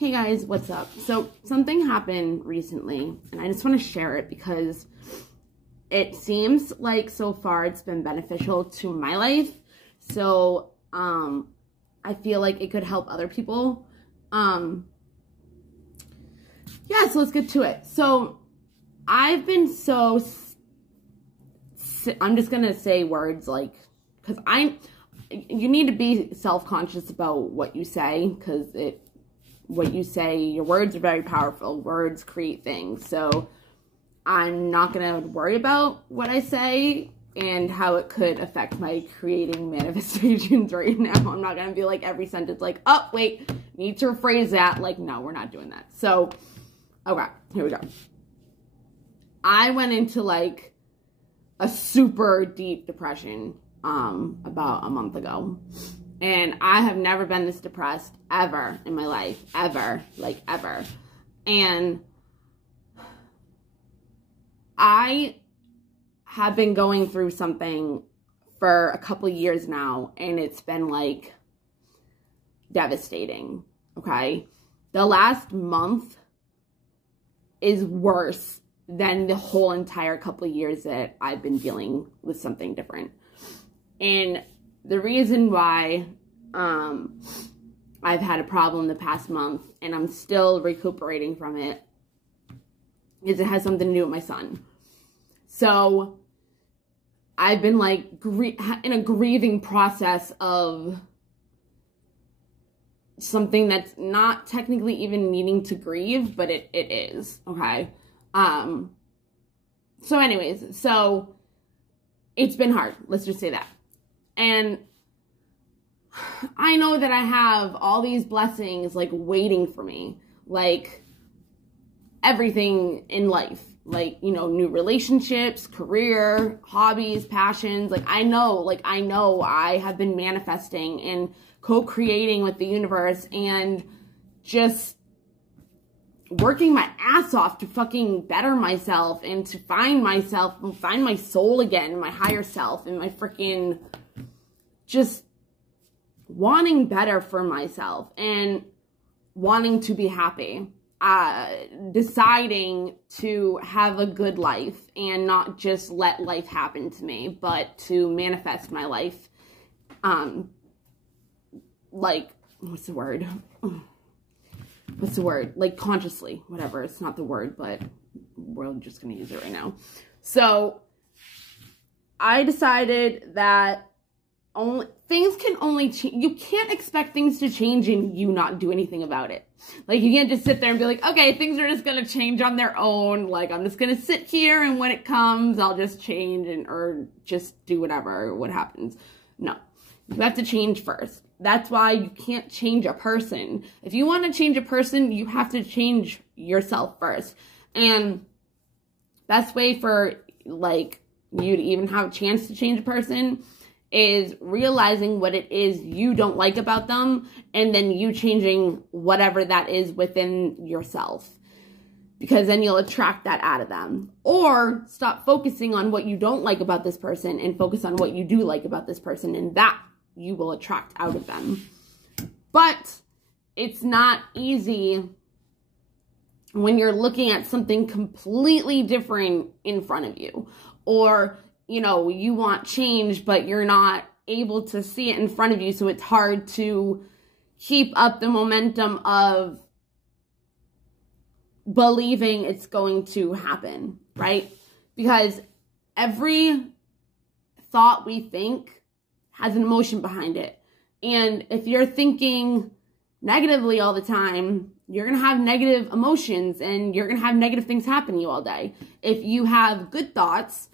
Hey guys, what's up? So something happened recently and I just want to share it because it seems like so far it's been beneficial to my life. So I feel like it could help other people. So let's get to it. So I've been I'm just going to say words like, because you need to be self-conscious about what you say, because what you say, your words are very powerful. Words create things. So I'm not going to worry about what I say and how it could affect my creating manifestations right now. I'm not going to be like every sentence like, oh, wait, need to rephrase that. Like, no, we're not doing that. So, okay, here we go. I went into like a super deep depression about a month ago. And I have never been this depressed ever in my life. Ever. Like, ever. And I have been going through something for a couple of years now. And it's been, like, devastating. Okay? The last month is worse than the whole entire couple of years that I've been dealing with something different. And the reason why I've had a problem the past month and I'm still recuperating from it is it has something to do with my son. So I've been like in a grieving process of something that's not technically even needing to grieve, but it is, okay? So anyways, so it's been hard. Let's just say that. And I know that I have all these blessings, like, waiting for me. Like, everything in life. Like, you know, new relationships, career, hobbies, passions. Like, I know I have been manifesting and co-creating with the universe and just working my ass off to fucking better myself and to find myself and find my soul again, my higher self, and my freaking just wanting better for myself and wanting to be happy, deciding to have a good life and not just let life happen to me, but to manifest my life. Like, what's the word? Like, consciously, whatever. It's not the word, but we're just going to use it right now. So I decided that things can only change. You can't expect things to change and you not do anything about it. Like, you can't just sit there and be like, okay, things are just going to change on their own. Like, I'm just going to sit here and when it comes, I'll just change or just do whatever, what happens. No, you have to change first. That's why you can't change a person. If you want to change a person, you have to change yourself first. And best way for, like, you to even have a chance to change a person is realizing what it is you don't like about them and then you changing whatever that is within yourself. Because then you'll attract that out of them. Or stop focusing on what you don't like about this person and focus on what you do like about this person, and that you will attract out of them. But it's not easy when you're looking at something completely different in front of you. Or, you know, you want change, but you're not able to see it in front of you. So it's hard to keep up the momentum of believing it's going to happen, right? Because every thought we think has an emotion behind it. And if you're thinking negatively all the time, you're going to have negative emotions and you're going to have negative things happen to you all day. If you have good thoughts,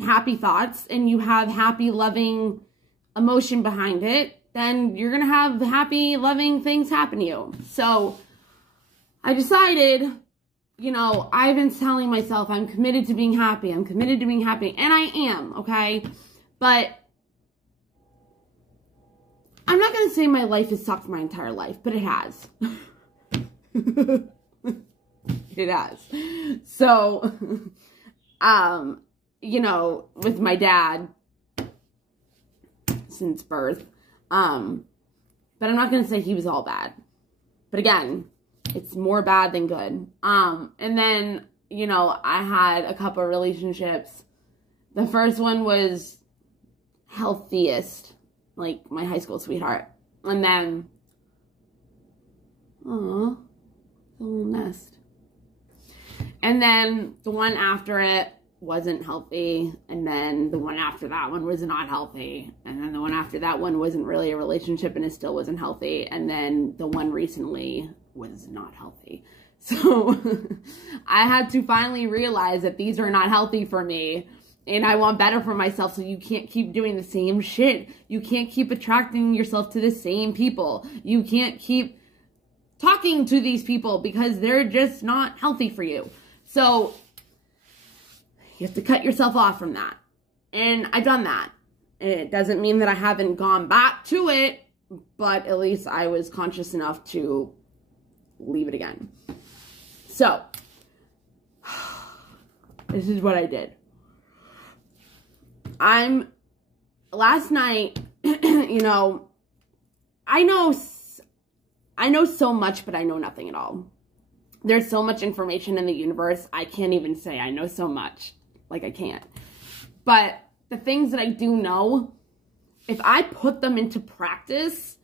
happy thoughts, and you have happy, loving emotion behind it, then you're going to have happy, loving things happen to you. So I decided, you know, I've been telling myself I'm committed to being happy. I'm committed to being happy. And I am, okay? But I'm not going to say my life has sucked my entire life, but it has. It has. So, you know, with my dad since birth, but I'm not going to say he was all bad. But again, It's more bad than good. And then, you know, I had a couple of relationships. The first one was healthiest, like my high school sweetheart. And then, a little nest. And then the one after it wasn't healthy. And then the one after that one was not healthy. And then the one after that one wasn't really a relationship and it still wasn't healthy. And then the one recently was not healthy. So I had to finally realize that these are not healthy for me. And I want better for myself, so you can't keep doing the same shit. You can't keep attracting yourself to the same people. You can't keep talking to these people because they're just not healthy for you. So you have to cut yourself off from that. And I've done that. It doesn't mean that I haven't gone back to it, but at least I was conscious enough to leave it again. So this is what I did. Last night, you know, I know so much, but I know nothing at all. There's so much information in the universe, I can't even say I know so much. Like, I can't. But the things that I do know, if I put them into practice,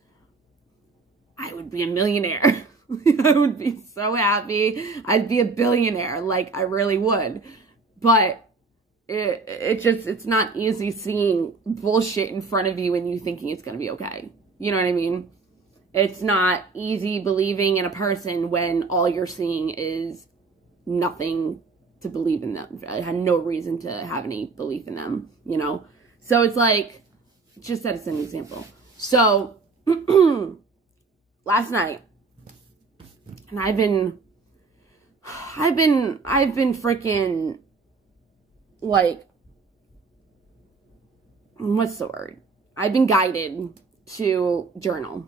I would be a millionaire. I would be so happy. I'd be a billionaire. Like, I really would. But it's not easy seeing bullshit in front of you and you thinking it's going to be okay. You know what I mean? It's not easy believing in a person when all you're seeing is nothing to believe in them. I had no reason to have any belief in them, you know? So it's like, just as an example. So, last night, and I've been freaking, like, what's the word? I've been guided to journal.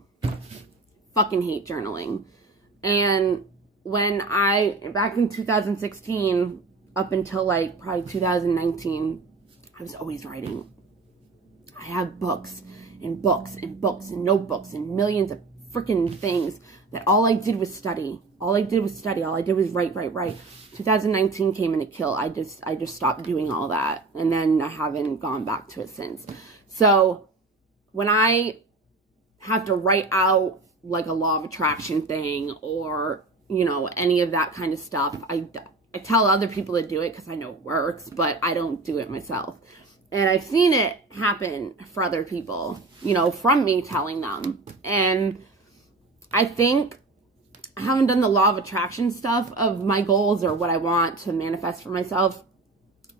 Fucking hate journaling. And when back in 2016, up until like probably 2019, I was always writing. I have books and books and books and notebooks and millions of freaking things that all I did was study. All I did was study. All I did was write. 2019 came in a kill. I just stopped doing all that. And then I haven't gone back to it since. So when I have to write out like a law of attraction thing or, you know, any of that kind of stuff, I tell other people to do it because I know it works, but I don't do it myself. And I've seen it happen for other people, you know, from me telling them. And I think I haven't done the law of attraction stuff of my goals or what I want to manifest for myself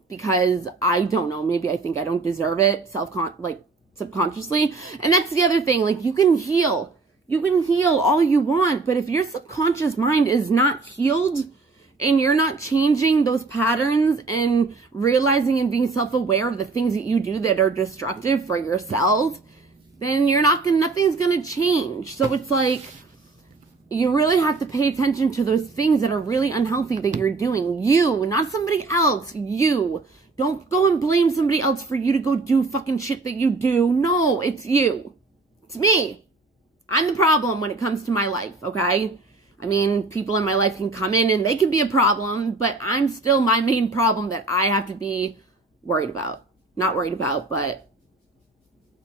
because I don't know. Maybe I think I don't deserve it subconsciously. And that's the other thing. Like, you can heal all you want, but if your subconscious mind is not healed and you're not changing those patterns and realizing and being self-aware of the things that you do that are destructive for yourself, then nothing's gonna change. So it's like, you really have to pay attention to those things that are really unhealthy that you're doing. You, not somebody else, you. Don't go and blame somebody else for you to go do fucking shit that you do. No, it's you. It's me. I'm the problem when it comes to my life, okay? I mean, people in my life can come in and they can be a problem, but I'm still my main problem that I have to be worried about. Not worried about, but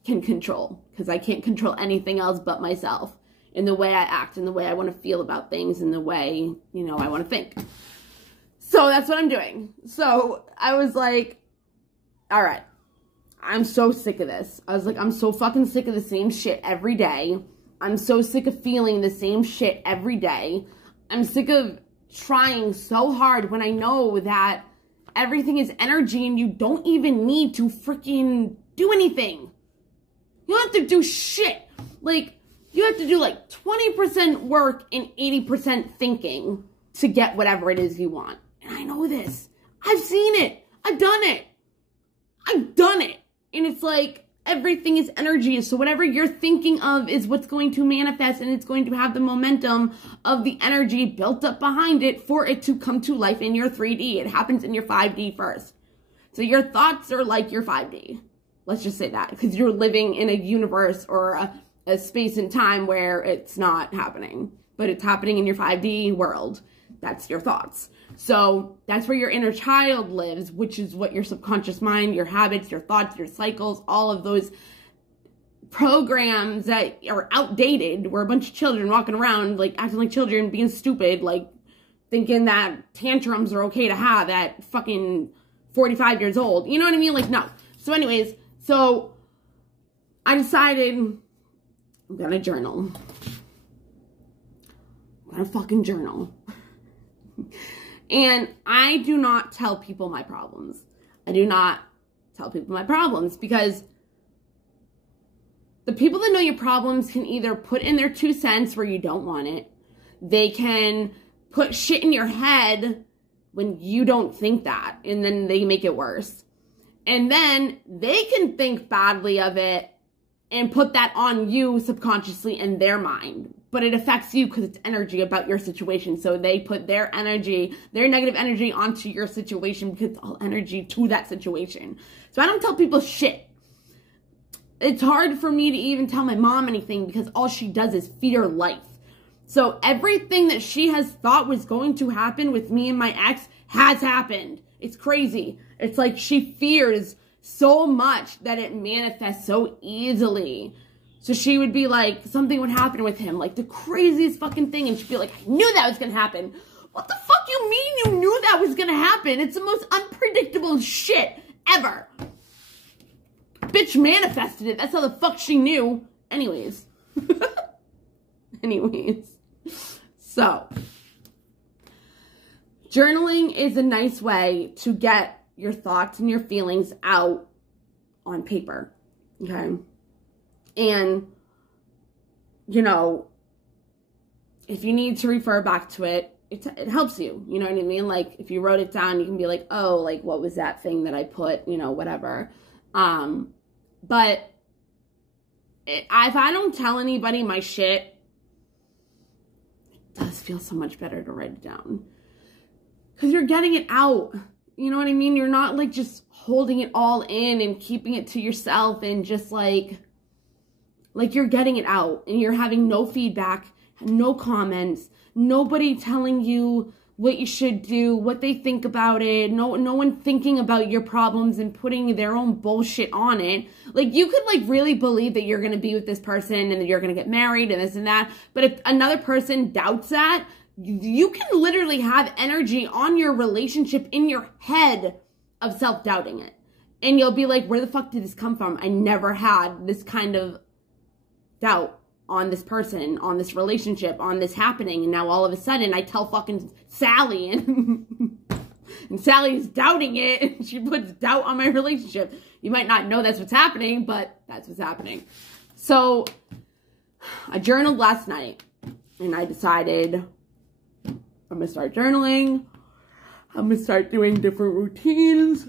can control. Because I can't control anything else but myself. In the way I act, in the way I want to feel about things, in the way, you know, I want to think. So that's what I'm doing. So I was like, all right, I'm so sick of this. I was like, I'm so fucking sick of the same shit every day. I'm so sick of feeling the same shit every day. I'm sick of trying so hard when I know that everything is energy and you don't even need to freaking do anything. You don't have to do shit. Like, you have to do like 20% work and 80% thinking to get whatever it is you want. And I know this. I've seen it. I've done it. And it's like, everything is energy. So whatever you're thinking of is what's going to manifest, and it's going to have the momentum of the energy built up behind it for it to come to life in your 3D. It happens in your 5D first. So your thoughts are like your 5D. Let's just say that, because you're living in a universe or a space and time where it's not happening. but it's happening in your 5D world. That's your thoughts. So that's where your inner child lives, which is what your subconscious mind, your habits, your thoughts, your cycles, all of those programs that are outdated. We're a bunch of children walking around, like, acting like children, being stupid, like, thinking that tantrums are okay to have at fucking 45 years old. You know what I mean? Like, no. So anyways, so I decided I'm gonna journal. I'm gonna fucking journal. And I do not tell people my problems. I do not tell people my problems because the people that know your problems can either put in their 2 cents where you don't want it. They can put shit in your head when you don't think that, and then they make it worse. And then they can think badly of it and put that on you subconsciously in their mind. But it affects you because it's energy about your situation. So they put their energy, their negative energy onto your situation because it's all energy to that situation. So I don't tell people shit. It's hard for me to even tell my mom anything because all she does is feed her life. So everything that she has thought was going to happen with me and my ex has happened. It's crazy. It's like she fears so much that it manifests so easily. So she would be like, something would happen with him, like the craziest fucking thing. And she'd be like, I knew that was going to happen. What the fuck you mean you knew that was going to happen? It's the most unpredictable shit ever. Bitch manifested it. That's how the fuck she knew. Anyways. So, journaling is a nice way to get your thoughts and your feelings out on paper, okay? And, you know, if you need to refer back to it, it helps you, you know what I mean? Like, if you wrote it down, you can be like, oh, like, what was that thing that I put, you know, whatever. But if I don't tell anybody my shit, it does feel so much better to write it down. Because you're getting it out. You know what I mean? You're not, like, just holding it all in and keeping it to yourself and just, like you're getting it out. And you're having no feedback, no comments, nobody telling you what you should do, what they think about it, no one thinking about your problems and putting their own bullshit on it. Like, you could, like, really believe that you're going to be with this person and that you're going to get married and this and that. But if another person doubts that, you can literally have energy on your relationship in your head of self-doubting it. And you'll be like, where the fuck did this come from? I never had this kind of doubt on this person, on this relationship, on this happening. And now all of a sudden I tell fucking Sally and Sally's doubting it. And she puts doubt on my relationship. You might not know that's what's happening, but that's what's happening. So I journaled last night and I decided I'm going to start journaling. I'm going to start doing different routines.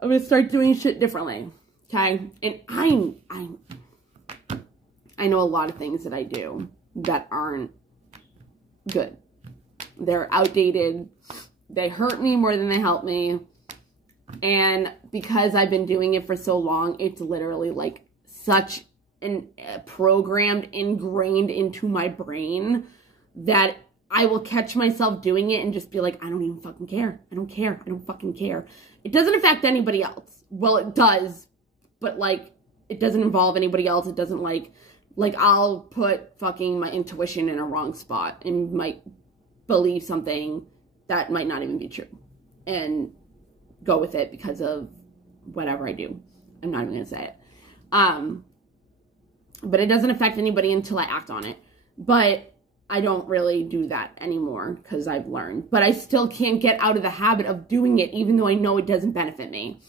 I'm going to start doing shit differently. Okay? And I know a lot of things that I do that aren't good. They're outdated. They hurt me more than they help me. And because I've been doing it for so long, it's literally like such an programmed, ingrained into my brain that I will catch myself doing it and just be like, I don't even fucking care. I don't care. I don't fucking care. It doesn't affect anybody else. Well, it does, but like, it doesn't involve anybody else. It doesn't like I'll put fucking my intuition in a wrong spot and might believe something that might not even be true and go with it because of whatever I do. I'm not even going to say it. But it doesn't affect anybody until I act on it. But I don't really do that anymore because I've learned. But I still can't get out of the habit of doing it even though I know it doesn't benefit me.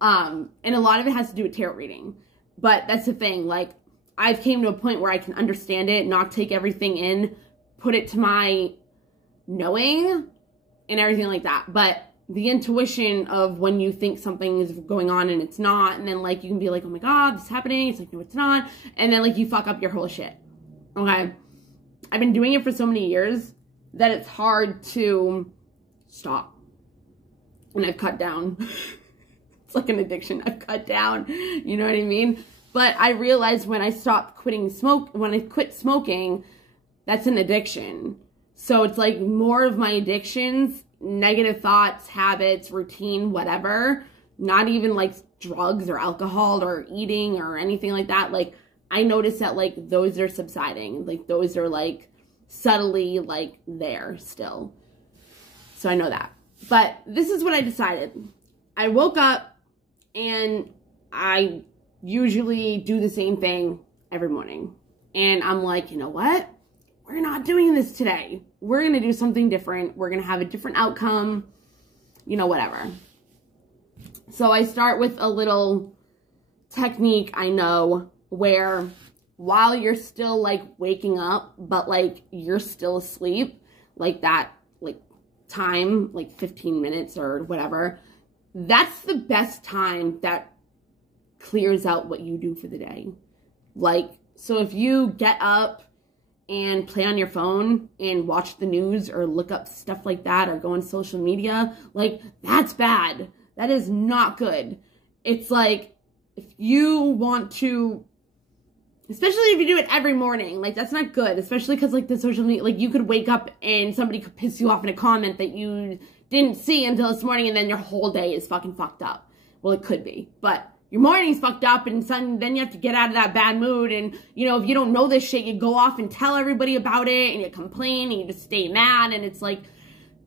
And a lot of it has to do with tarot reading. But that's the thing, like, I've came to a point where I can understand it, not take everything in, put it to my knowing and everything like that. But the intuition of when you think something is going on and it's not, and then like you can be like, oh my God, this is happening. It's like, no, it's not. And then like you fuck up your whole shit. Okay. I've been doing it for so many years that it's hard to stop. And I've cut down. It's like an addiction. I've cut down. You know what I mean? But I realized when I quit smoking, that's an addiction. So it's like more of my addictions, negative thoughts, habits, routine, whatever, not even like drugs or alcohol or eating or anything like that. Like, I notice that like those are subsiding. Like, those are like subtly like there still. So I know that. But this is what I decided. I woke up and I usually do the same thing every morning. And I'm like, you know what? We're not doing this today. We're going to do something different. We're going to have a different outcome, you know, whatever. So I start with a little technique I know where while you're still like waking up, but like you're still asleep, like that, like time, like 15 minutes or whatever, that's the best time that clears out what you do for the day. Like, so if you get up and play on your phone and watch the news or look up stuff like that or go on social media, like, that's bad. That is not good. It's like, if you want to, especially if you do it every morning, like, that's not good. Especially because, like, the social media, like, you could wake up and somebody could piss you off in a comment that you didn't see until this morning, and then your whole day is fucking fucked up. Well, it could be, but your morning's fucked up, and then you have to get out of that bad mood, and, you know, if you don't know this shit, you go off and tell everybody about it, and you complain, and you just stay mad, and it's like,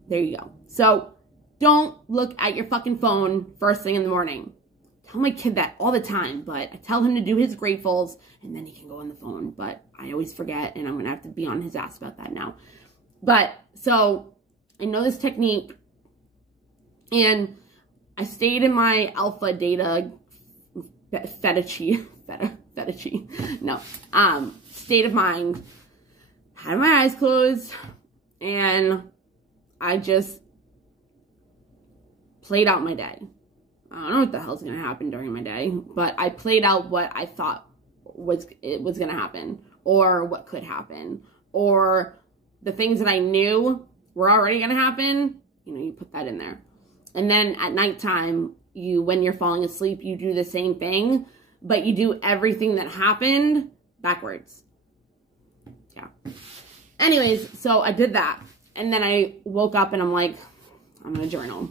there you go. So, don't look at your fucking phone first thing in the morning. I tell my kid that all the time, but I tell him to do his gratefuls, and then he can go on the phone, but I always forget, and I'm gonna have to be on his ass about that now. But, so, I know this technique, and I stayed in my alpha data state of mind, had my eyes closed, and I just played out my day. I don't know what the hell's gonna happen during my day, but I played out what I thought was gonna happen, or what could happen, or the things that I knew were already gonna happen. You know, you put that in there. And then at nighttime, when you're falling asleep, you do the same thing, but you do everything that happened backwards. Yeah. Anyways, so I did that. And then I woke up and I'm like, I'm going to journal.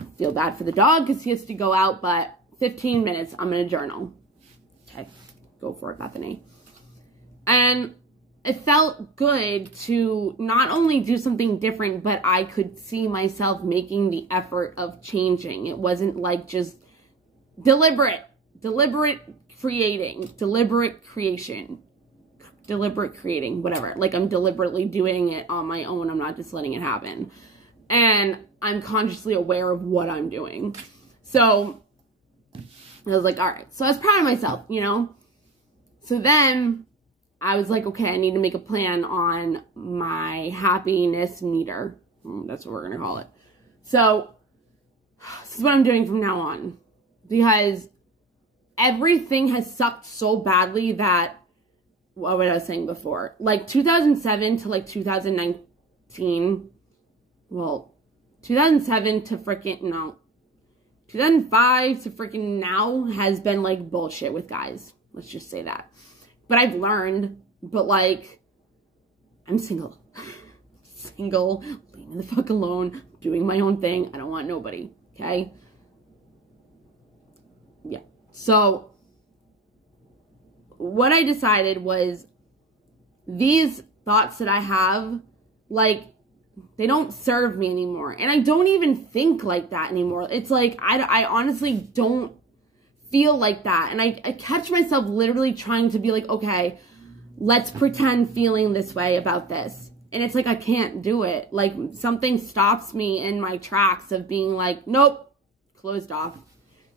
I feel bad for the dog because he has to go out, but 15 minutes, I'm going to journal. Okay, go for it, Bethany. And it felt good to not only do something different, but I could see myself making the effort of changing. It wasn't like just deliberate creating, deliberate creating, whatever. Like, I'm deliberately doing it on my own. I'm not just letting it happen. And I'm consciously aware of what I'm doing. So I was like, all right. So I was proud of myself, you know? So then I was like, okay, I need to make a plan on my happiness meter. That's what we're going to call it. So this is what I'm doing from now on. Because everything has sucked so badly that, what was I saying before? Like 2007 to like 2019. Well, 2007 to freaking, no. 2005 to freaking now has been like bullshit with guys. Let's just say that. But I've learned, but like, I'm single. Single, leaving the fuck alone, doing my own thing. I don't want nobody, okay? Yeah. So, what I decided was, these thoughts that I have, like, they don't serve me anymore. And I don't even think like that anymore. It's like, I honestly don't feel like that. And I catch myself literally trying to be like, okay, let's pretend feeling this way about this. And it's like, I can't do it. Like, something stops me in my tracks of being like, nope, closed off.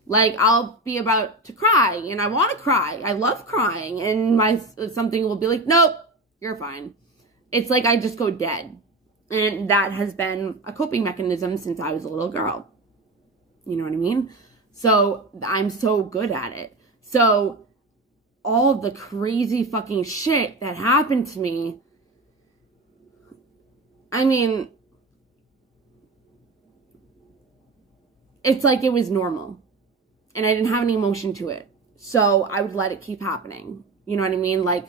Like, I'll be about to cry and I want to cry. I love crying. And something will be like, nope, you're fine. It's like, I just go dead. And that has been a coping mechanism since I was a little girl. You know what I mean? So, I'm so good at it. So, all the crazy fucking shit that happened to me, I mean, it's like it was normal. And I didn't have any emotion to it. So, I would let it keep happening. You know what I mean? Like,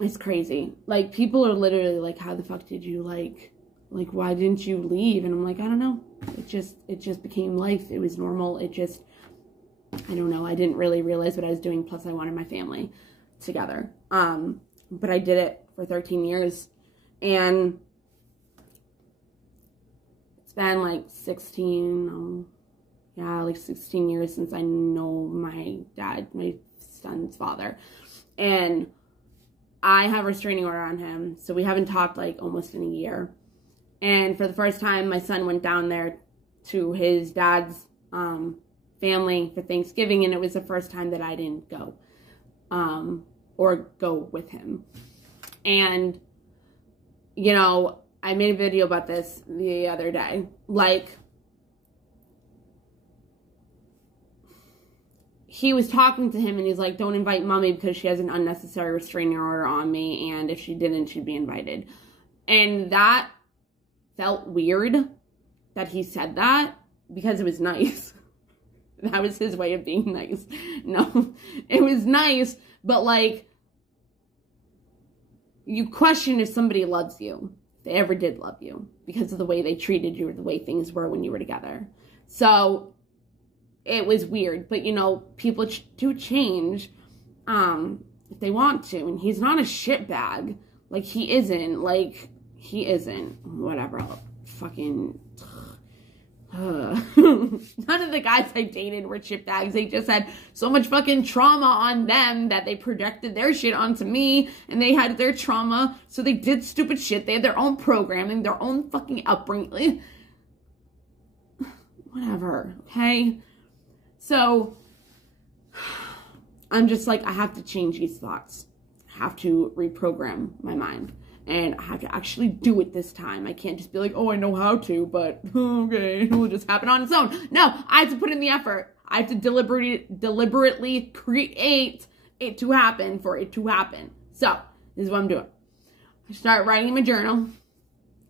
it's crazy. Like, people are literally like, how the fuck did you, like, why didn't you leave? And I'm like, I don't know. It just became life. It was normal. I don't know. I didn't really realize what I was doing. Plus, I wanted my family together. But I did it for 13 years. And it's been like 16 years since I know my dad, my son's father. And I have a restraining order on him. So we haven't talked like almost in a year. And for the first time, my son went down there to his dad's family for Thanksgiving, and it was the first time that I didn't go or go with him. And, you know, I made a video about this the other day. Like, he was talking to him, and he's like, don't invite mommy because she has an unnecessary restraining order on me, and if she didn't, she'd be invited. And that felt weird that he said that, because it was nice. That was his way of being nice. No, it was nice, but like, you question if somebody loves you, if they ever did love you, because of the way they treated you or the way things were when you were together. So it was weird, but you know, people do change if they want to, and he's not a shitbag. Like, he isn't. Whatever. Fucking. None of the guys I dated were shitbags. They just had so much fucking trauma on them that they projected their shit onto me, and they had their trauma, so they did stupid shit. They had their own programming, their own fucking upbringing. Whatever, okay? So, I'm just like, I have to change these thoughts. I have to reprogram my mind. And I have to actually do it this time. I can't just be like, oh, I know how to, but okay, it will just happen on its own. No, I have to put in the effort. I have to deliberately create it to happen for it to happen. So, this is what I'm doing. I start writing in my journal.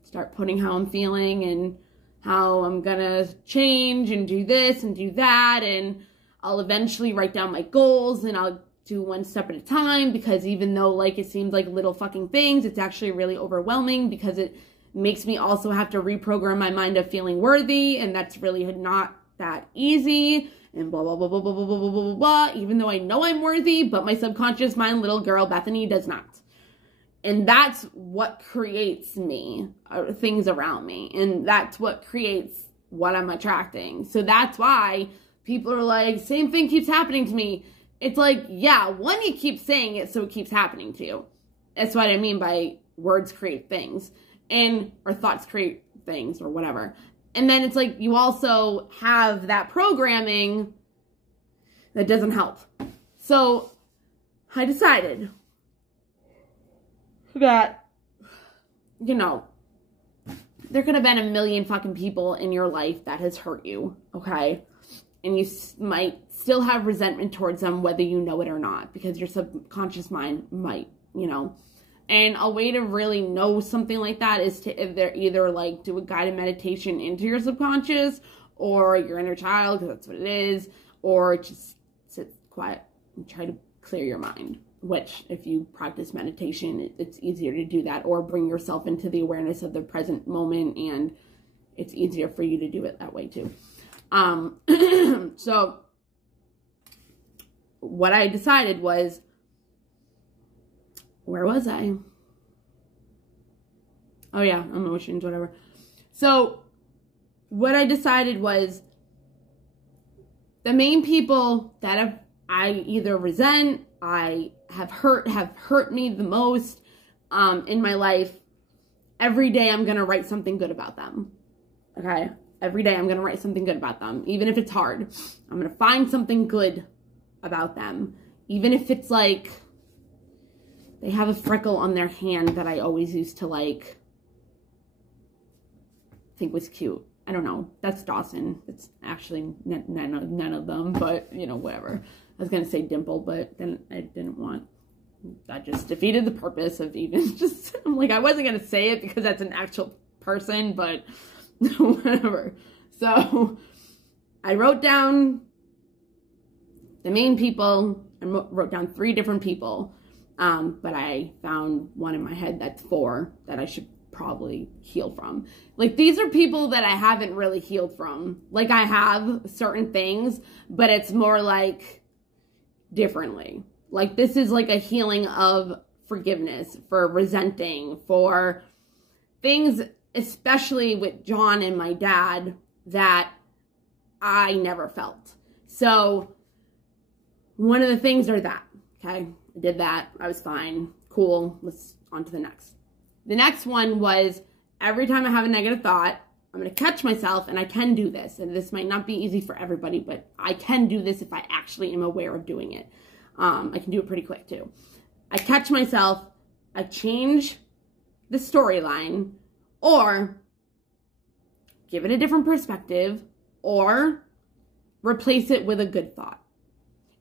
Start putting how I'm feeling and how I'm gonna change and do this and do that. And I'll eventually write down my goals, and I'll do one step at a time, because even though like it seems like little fucking things, it's actually really overwhelming, because it makes me also have to reprogram my mind of feeling worthy, and that's really not that easy, and blah blah blah blah blah blah blah blah blah blah. Even though I know I'm worthy, but my subconscious mind, little girl Bethany, does not. And that's what creates me, things around me, and that's what creates what I'm attracting. So that's why people are like, same thing keeps happening to me. It's like, yeah, one, you keep saying it, so it keeps happening to you. That's what I mean by words create things, or thoughts create things, or whatever. And then it's like, you also have that programming that doesn't help. So, I decided that, you know, there could have been a million fucking people in your life that has hurt you, okay? And you might still have resentment towards them, whether you know it or not, because your subconscious mind might, you know. And a way to really know something like that is to either like do a guided meditation into your subconscious, or your inner child, because that's what it is, or just sit quiet and try to clear your mind, which if you practice meditation, it's easier to do that, or bring yourself into the awareness of the present moment, and it's easier for you to do it that way too. So what I decided was, where was I? Oh yeah, emotions, whatever. So what I decided was, the main people that I either resent, I have hurt me the most in my life, every day I'm going to write something good about them. Okay? Every day I'm going to write something good about them. Even if it's hard, I'm going to find something good about them. Even if it's like, they have a freckle on their hand that I always used to like, think was cute. I don't know. That's Dawson. It's actually none of them, but you know, whatever. I was going to say Dimple, but then I didn't want, that just defeated the purpose of even just, I'm like, I wasn't going to say it because that's an actual person, but whatever. So I wrote down the main people. I wrote down 3 different people. But I found one in my head that's 4 that I should probably heal from. Like, these are people that I haven't really healed from. Like, I have certain things, but it's more like differently. Like, this is like a healing of forgiveness, for resenting, for things, especially with John and my dad, that I never felt. So one of the things are that, okay, I did that. I was fine. Cool. Let's on to the next. The next one was, every time I have a negative thought, I'm going to catch myself, and I can do this. And this might not be easy for everybody, but I can do this if I actually am aware of doing it. I can do it pretty quick too. I catch myself, I change the storyline, or give it a different perspective, or replace it with a good thought.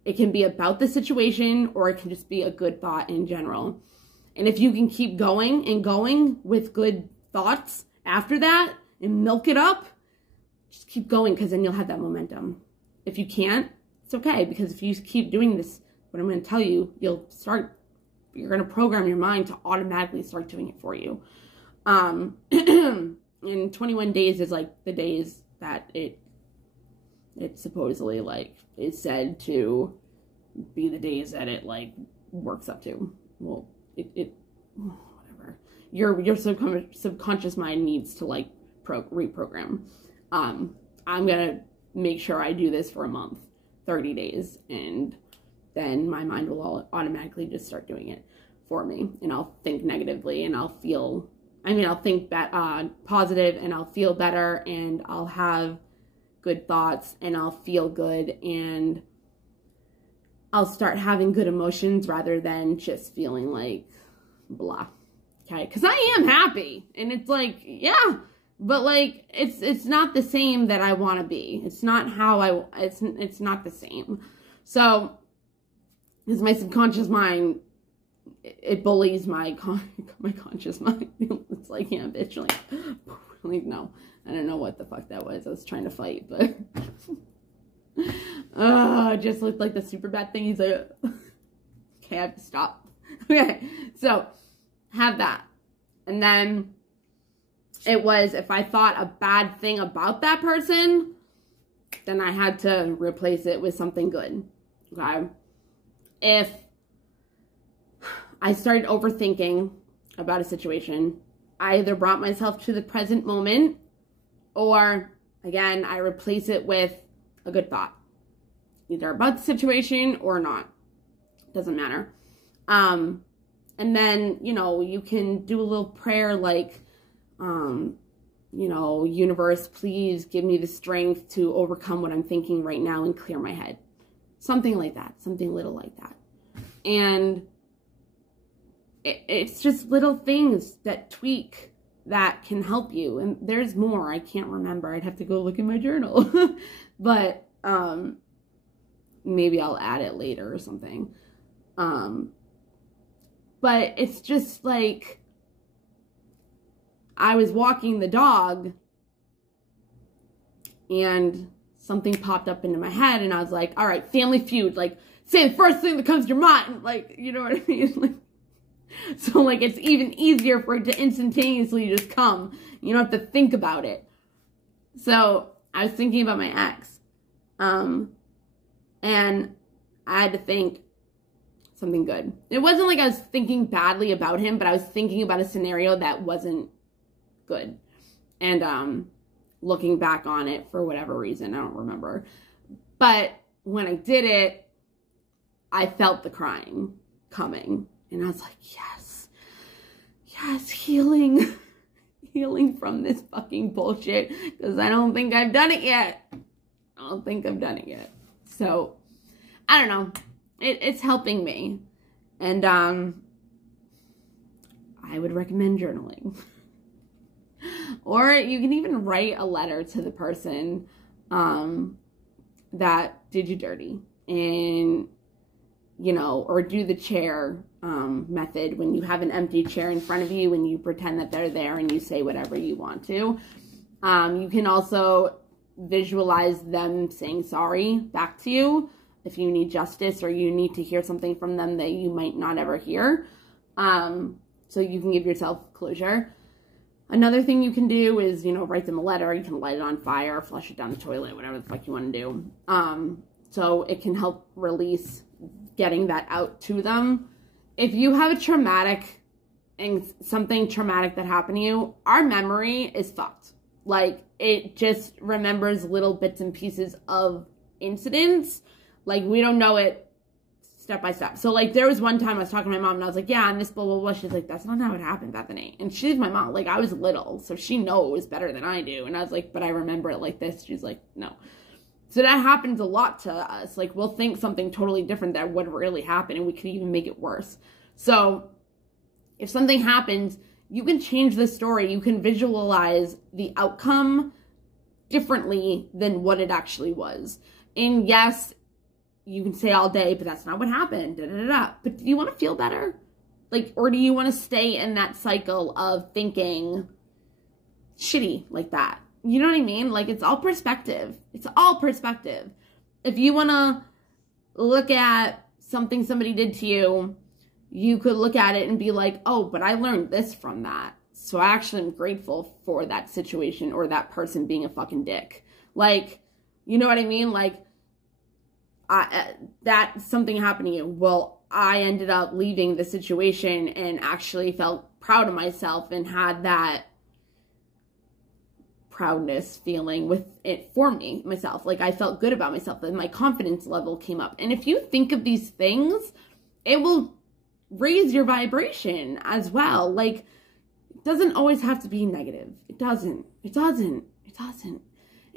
It can be about the situation, or it can just be a good thought in general. And if you can keep going and going with good thoughts after that and milk it up, just keep going, because then you'll have that momentum. If you can't, it's okay, because if you keep doing this, what I'm going to tell you, you're going to program your mind to automatically start doing it for you. And 21 days is like the days that it supposedly like is said to be the days that it like works up to. Well, whatever. Your subconscious mind needs to like reprogram. I'm gonna make sure I do this for a month, 30 days, and then my mind will automatically just start doing it for me, and I'll think negatively, and I'll think positive, and I'll feel better, and I'll have good thoughts, and I'll feel good, and I'll start having good emotions rather than just feeling like blah. Okay, because I am happy, and it's like, yeah, but like it's not the same that I want to be. It's not how it's not the same. So, because my subconscious mind, it bullies my conscious mind. It's like, yeah, bitch, like no, I don't know what the fuck that was. I was trying to fight, but it just looked like the super bad thing. He's like, okay, I have to stop. Okay, so have that. And then it was, if I thought a bad thing about that person, then I had to replace it with something good. Okay, if I started overthinking about a situation, I either brought myself to the present moment, or again, I replace it with a good thought, either about the situation or not. Doesn't matter. And then, you know, you can do a little prayer like, you know, universe, please give me the strength to overcome what I'm thinking right now and clear my head. Something like that. Something little like that. And it's just little things that tweak that can help you. And there's more. I can't remember. I'd have to go look in my journal. But maybe I'll add it later or something. But it's just like, I was walking the dog and something popped up into my head, and I was like, all right, Family Feud, like, say the first thing that comes to your mind, like, you know what I mean? Like, so, like, it's even easier for it to instantaneously just come. You don't have to think about it. So, I was thinking about my ex, and I had to think something good. It wasn't like I was thinking badly about him, but I was thinking about a scenario that wasn't good. And looking back on it for whatever reason, I don't remember. But when I did it, I felt the crying coming. And I was like, yes, yes, healing. Healing from this fucking bullshit. Because I don't think I've done it yet. I don't think I've done it yet. So, I don't know. It's helping me. And I would recommend journaling. Or you can even write a letter to the person that did you dirty. And, you know, or do the chair method when you have an empty chair in front of you and you pretend that they're there and you say whatever you want to. You can also visualize them saying sorry back to you. if you need justice or you need to hear something from them that you might not ever hear. So you can give yourself closure. Another thing you can do is, you know, write them a letter. You can light it on fire, flush it down the toilet, whatever the fuck you want to do. So it can help release getting that out to them. If you have a traumatic and something traumatic that happened to you, our memory is fucked. Like, it just remembers little bits and pieces of incidents. Like, we don't know it step by step. So, like, there was one time I was talking to my mom, and I was like, yeah, and this blah, blah, blah. She's like, that's not how it happened, Bethany. And she's my mom. Like, I was little, so she knows better than I do. And I was like, but I remember it like this. She's like, no. So that happens a lot to us. Like, we'll think something totally different that would really happen, and we could even make it worse. So if something happens, you can change the story. You can visualize the outcome differently than what it actually was. And yes, you can say all day, but that's not what happened. Da, da, da, da. But do you want to feel better? Like, or do you want to stay in that cycle of thinking shitty like that? You know what I mean? Like, it's all perspective. It's all perspective. If you want to look at something somebody did to you, you could look at it and be like, oh, but I learned this from that. So I actually am grateful for that situation or that person being a fucking dick. Like, you know what I mean? Like, that something happened to you. Well, I ended up leaving the situation and actually felt proud of myself and had that proudness feeling with it for me, myself. Like, I felt good about myself, and my confidence level came up. And if you think of these things, it will raise your vibration as well. Like, it doesn't always have to be negative. It doesn't.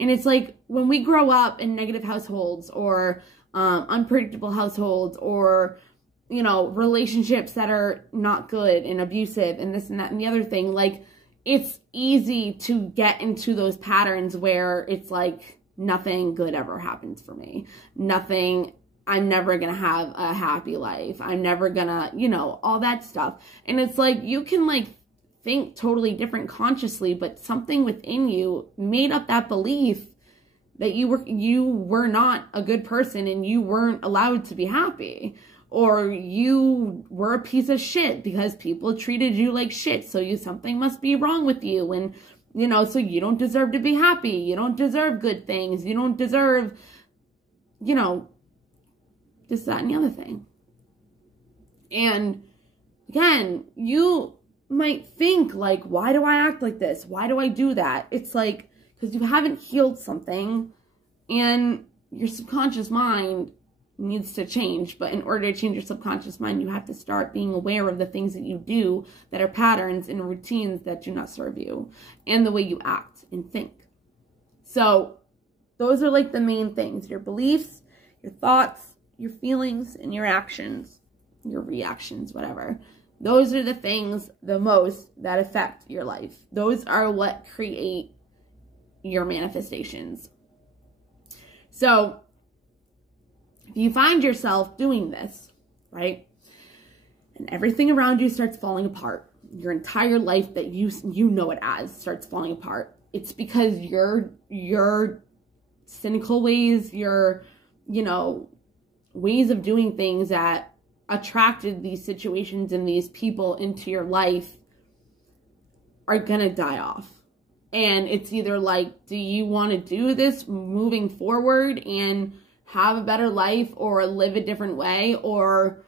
And it's like, when we grow up in negative households or unpredictable households, or, you know, relationships that are not good and abusive and this and that and the other thing, like, it's easy to get into those patterns where it's like, nothing good ever happens for me. I'm never going to have a happy life. I'm never going to, you know, all that stuff. And it's like, you can like think totally different consciously, but something within you made up that belief that you were not a good person and you weren't allowed to be happy. Or you were a piece of shit because people treated you like shit. So something must be wrong with you. And, you know, so you don't deserve to be happy. You don't deserve good things. You don't deserve, you know, this, that, and the other thing. And again, you might think like, why do I act like this? Why do I do that? It's like, because you haven't healed something and your subconscious mind needs to change. But in order to change your subconscious mind, you have to start being aware of the things that you do that are patterns and routines that do not serve you, and the way you act and think. So those are like the main things: your beliefs, your thoughts, your feelings, and your actions, your reactions, whatever. Those are the things the most that affect your life. Those are what create your manifestations. So if you find yourself doing this, right, and everything around you starts falling apart, your entire life that you know it as starts falling apart, it's because your cynical ways, your, you know, ways of doing things that attracted these situations and these people into your life are gonna die off. And it's either like, do you want to do this moving forward and have a better life, or live a different way, or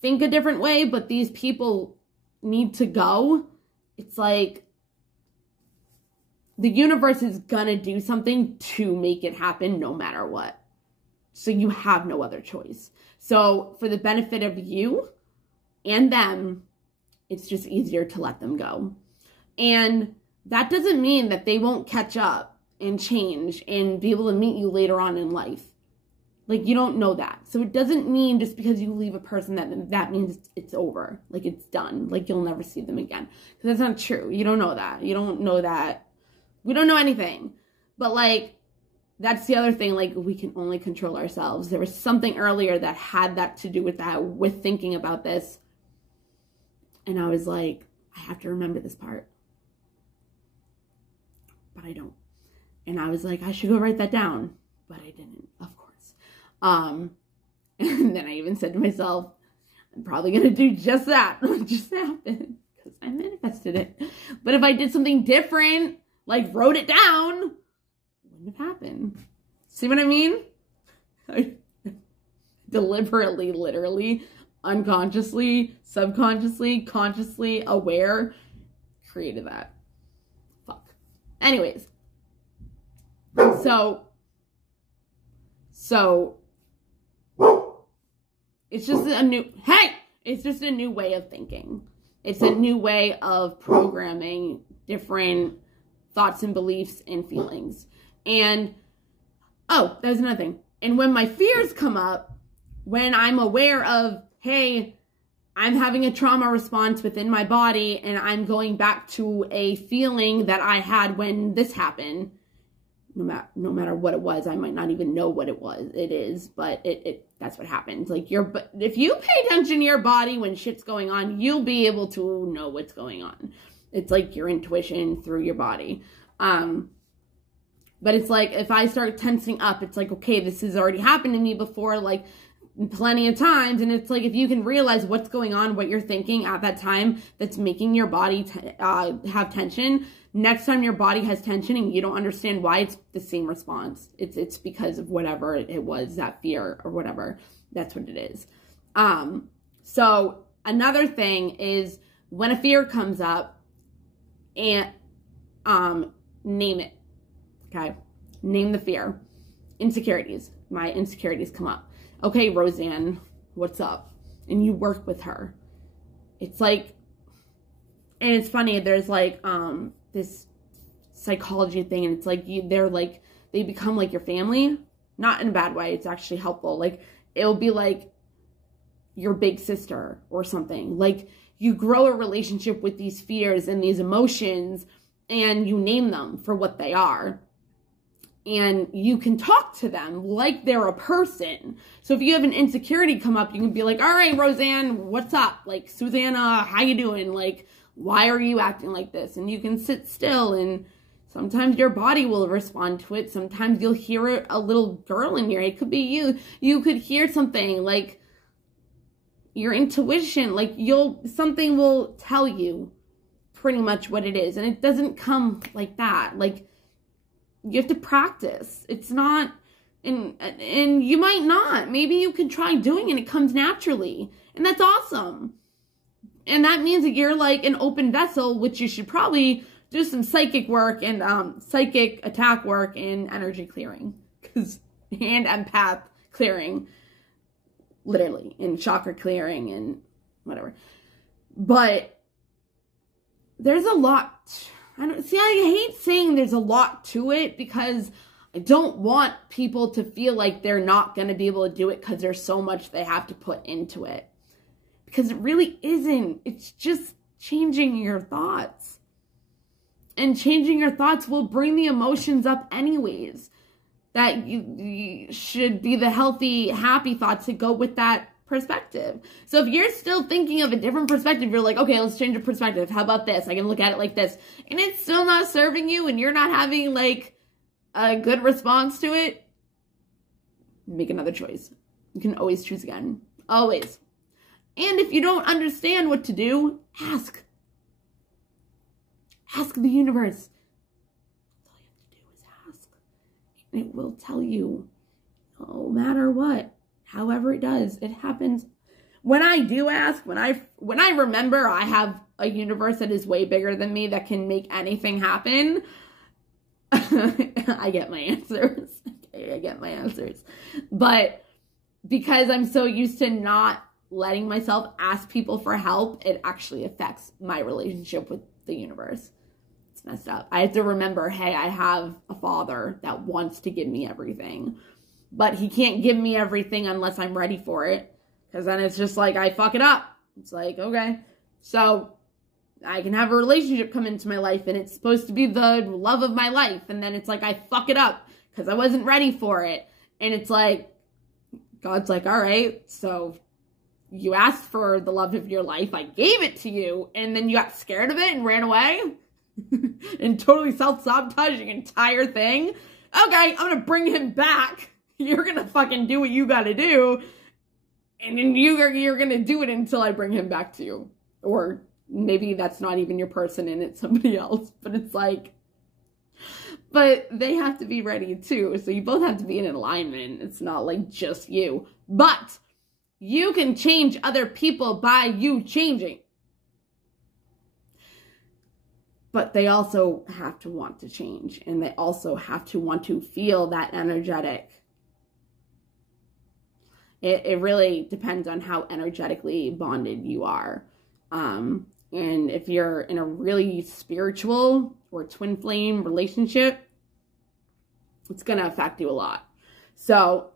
think a different way, but these people need to go? It's like, the universe is gonna do something to make it happen no matter what. So you have no other choice. So for the benefit of you and them, it's just easier to let them go. And that doesn't mean that they won't catch up and change and be able to meet you later on in life. Like, you don't know that. So it doesn't mean just because you leave a person that means it's over. Like, it's done. Like, you'll never see them again. Because that's not true. You don't know that. You don't know that. We don't know anything. But, like, that's the other thing. Like, we can only control ourselves. There was something earlier that had that to do with that, with thinking about this. And I was like, I have to remember this part. But I don't. And I was like, I should go write that down. But I didn't, of course. And then I even said to myself, I'm probably going to do just that. It just happened because I manifested it. But if I did something different, like wrote it down, it wouldn't have happened. See what I mean? I deliberately, literally, unconsciously, subconsciously, consciously, aware, created that. Fuck. Anyways. So it's just it's just a new way of thinking. It's a new way of programming different thoughts and beliefs and feelings. And, oh, there's another thing. And when my fears come up, when I'm aware of, hey, I'm having a trauma response within my body and I'm going back to a feeling that I had when this happened, no matter what it was, I might not even know what it is, but that's what happens. Like if you pay attention to your body when shit's going on, you'll be able to know what's going on. It's like your intuition through your body. But it's like, if I start tensing up, it's like, okay, this has already happened to me before, like plenty of times. And it's like, if you can realize what's going on, what you're thinking at that time, that's making your body have tension. Next time your body has tension and you don't understand why, it's the same response. It's because of whatever it was, that fear or whatever. That's what it is. So another thing is when a fear comes up, and name it. Okay. Name the fear. Insecurities. My insecurities come up. Okay, Roseanne, what's up? And you work with her. It's like, and it's funny, there's like this psychology thing, and it's like they become like your family. Not in a bad way, it's actually helpful. Like it'll be like your big sister or something. Like you grow a relationship with these fears and these emotions, and you name them for what they are. And you can talk to them like they're a person. So if you have an insecurity come up, you can be like, all right, Roseanne, what's up? Like, Susanna, how you doing? Like, why are you acting like this? And you can sit still, and sometimes your body will respond to it. Sometimes you'll hear a little girl in your head. It could be you. You could hear something like your intuition, like something will tell you pretty much what it is. And it doesn't come like that. Like, you have to practice. It's not, and you might not. Maybe you can try doing it and it comes naturally. And that's awesome. And that means that you're like an open vessel, which you should probably do some psychic work and psychic attack work and energy clearing. And empath clearing. Literally. And chakra clearing and whatever. But there's a lot. I hate saying there's a lot to it, because I don't want people to feel like they're not going to be able to do it because there's so much they have to put into it. Because it really isn't. It's just changing your thoughts. And changing your thoughts will bring the emotions up anyways. That you should be the healthy, happy thoughts that go with that perspective. So if you're still thinking of a different perspective, you're like, okay, let's change the perspective. How about this? I can look at it like this. And it's still not serving you and you're not having like a good response to it, make another choice. You can always choose again. Always. And if you don't understand what to do, ask. Ask the universe. All you have to do is ask. And it will tell you, no matter what. However it does, it happens. When I do ask, when I remember I have a universe that is way bigger than me that can make anything happen, I get my answers. Okay, I get my answers. But because I'm so used to not letting myself ask people for help, it actually affects my relationship with the universe. It's messed up. I have to remember, hey, I have a father that wants to give me everything. But he can't give me everything unless I'm ready for it. Because then it's just like, I fuck it up. It's like, okay. So, I can have a relationship come into my life, and it's supposed to be the love of my life. And then it's like, I fuck it up. Because I wasn't ready for it. And it's like, God's like, all right. So, you asked for the love of your life. I gave it to you. And then you got scared of it and ran away. And totally self-sabotaged the entire thing. Okay, I'm going to bring him back. you're gonna fucking do what you gotta do, and then you're gonna do it until I bring him back to you. Or maybe that's not even your person and it's somebody else, but it's like, but they have to be ready too. So you both have to be in alignment. It's not like just you. But you can change other people by you changing. But they also have to want to change. And they also have to want to feel that energetic. It really depends on how energetically bonded you are. And if you're in a really spiritual or twin flame relationship, it's going to affect you a lot. So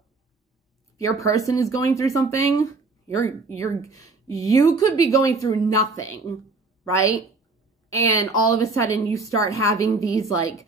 if your person is going through something, you could be going through nothing, right? And all of a sudden you start having these like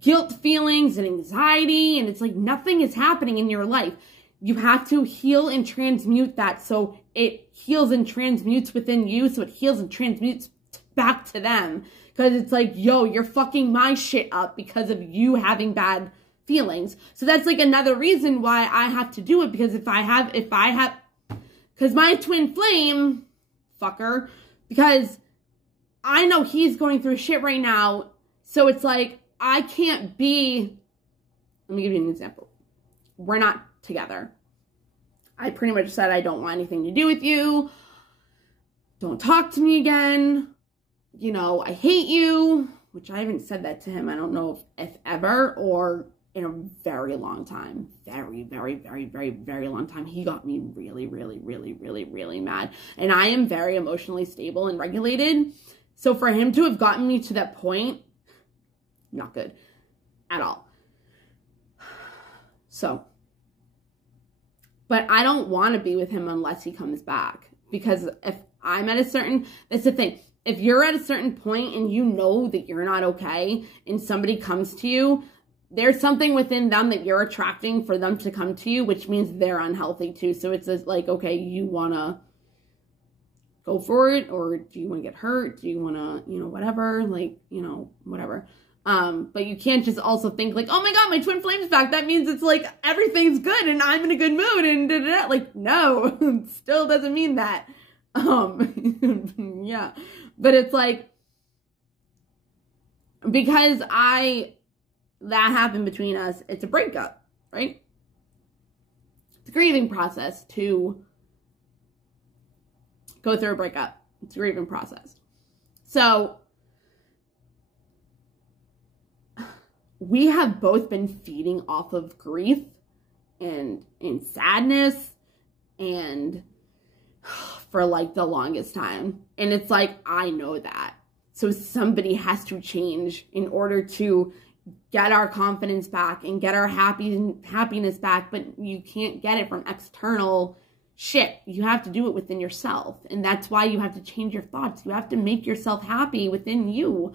guilt feelings and anxiety, and it's like nothing is happening in your life. You have to heal and transmute that so it heals and transmutes within you, so it heals and transmutes back to them. Because it's like, yo, you're fucking my shit up because of you having bad feelings. So that's like another reason why I have to do it, because because my twin flame, fucker, because I know he's going through shit right now. So it's like, I can't be, let me give you an example. We're not together. I pretty much said I don't want anything to do with you. Don't talk to me again. You know, I hate you, which I haven't said that to him. I don't know if ever or in a very long time. Very, very, very, very, very long time. He got me really, really, really, really, really mad. And I am very emotionally stable and regulated. So for him to have gotten me to that point, not good at all. So, but I don't want to be with him unless he comes back. Because if I'm at a certain, that's the thing. If you're at a certain point and you know that you're not okay and somebody comes to you, there's something within them that you're attracting for them to come to you, which means they're unhealthy too. So it's just like, okay, you want to go for it, or do you want to get hurt? Do you want to, you know, whatever, like, you know, whatever. But you can't just also think like, oh my God, my twin flame's back. That means it's like everything's good and I'm in a good mood and da-da-da. Like, no, it still doesn't mean that. Yeah, but it's like, because that happened between us, it's a breakup, right? It's a grieving process to go through a breakup. It's a grieving process. So we have both been feeding off of grief and sadness and for like the longest time. And it's like, I know that. So somebody has to change in order to get our confidence back and get our happiness back. But you can't get it from external shit. You have to do it within yourself. And that's why you have to change your thoughts. You have to make yourself happy within you.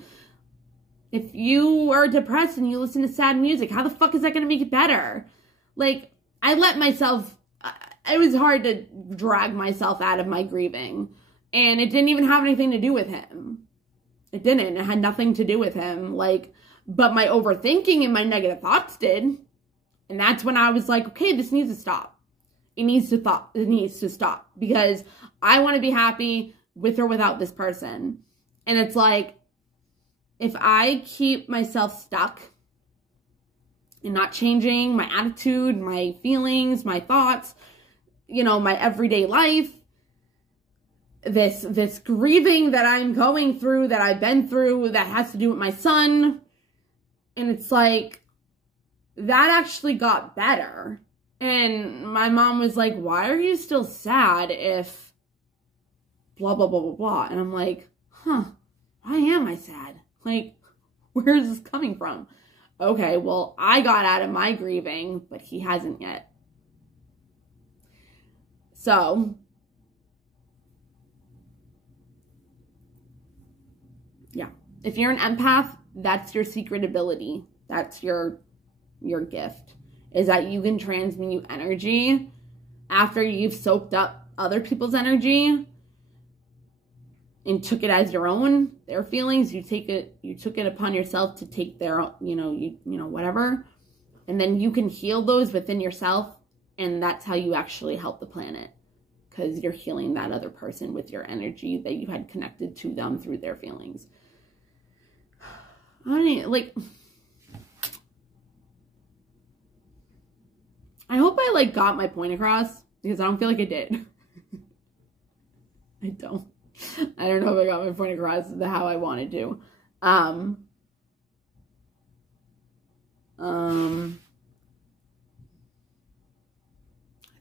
If you are depressed and you listen to sad music, how the fuck is that going to make it better? Like, I let myself, it was hard to drag myself out of my grieving. And it didn't even have anything to do with him. It didn't. It had nothing to do with him. Like, but my overthinking and my negative thoughts did. And that's when I was like, okay, this needs to stop. It needs to stop. Because I want to be happy with or without this person. And it's like, if I keep myself stuck and not changing my attitude, my feelings, my thoughts, you know, my everyday life, this grieving that I'm going through, that I've been through, that has to do with my son. And it's like, that actually got better. And my mom was like, why are you still sad if blah, blah, blah, blah, blah. And I'm like, why am I sad? Like, where is this coming from? Okay, well, I got out of my grieving, but he hasn't yet. So, yeah. If you're an empath, that's your secret ability. That's your gift. Is that you can transmute energy after you've soaked up other people's energy and took it as your own, their feelings. You took it upon yourself to take their, you know, whatever. And then you can heal those within yourself, and that's how you actually help the planet, because you're healing that other person with your energy that you had connected to them through their feelings. I mean, like, I hope I, like, got my point across, because I don't feel like I did. I don't know if I got my point across how I wanted to. I